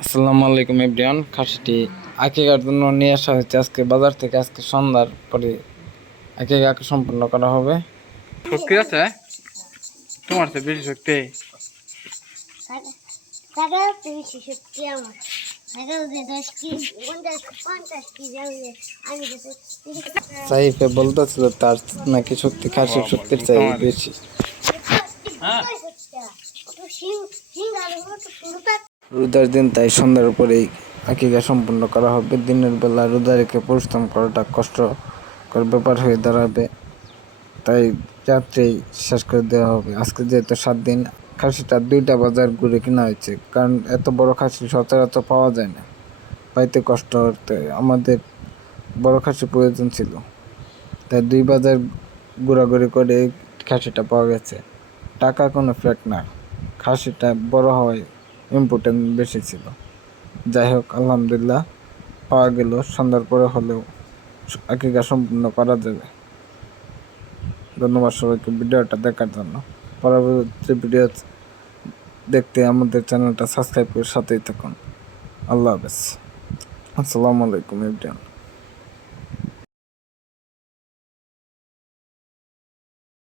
আসসালামু আলাইকুম এভরিওয়ান খাসিটি আকিকার জন্য নিয়ে আসা হয়েছে। আজকে বাজার থেকে আজকে সন্ধ্যার পরে আকিকাকে সম্পন্ন করা হবে। শক্তি আছে তোমার তো বেশি শক্তি সাইফে বলতেছিল তার নাকি শক্তি খাসির শক্তির চাই বেশি। রোজার দিন, তাই সন্ধ্যার উপরেই আকিকা সম্পন্ন করা হবে। দিনের বেলা রোজা রেখে পরিশ্রম করাটা কষ্টকর ব্যাপার হয়ে দাঁড়াবে, তাই রাত্রেই শেষ করে দেওয়া হবে। আজকে যেহেতু সাত দিন, খাসিটা দুইটা বাজার ঘুরে কেনা হয়েছে, কারণ এত বড় খাসি সচরাচর পাওয়া যায় না। পাইতে কষ্ট হতে আমাদের বড় খাসি প্রয়োজন ছিল, তাই দুই বাজার ঘোরাঘুরি করে খাসিটা পাওয়া গেছে। টাকা কোনো ফ্ল্যাট না, খাসিটা বড় হওয়ায় ইম্পর্টেন্ট বেশি ছিল। যাই হোক, আলহামদুলিল্লাহ, পাওয়া গেল। সন্ধ্যার পরে হলেও আকিকা সম্পূর্ণ করা যাবে। ধন্যবাদ সবাইকে ভিডিওটা দেখার জন্য। পরবর্তী ভিডিও দেখতে আমাদের চ্যানেলটা সাবস্ক্রাইব করে সাথেই থাকুন। আল্লাহ হাফেজ। আসসালামু আলাইকুম এভরিওয়ান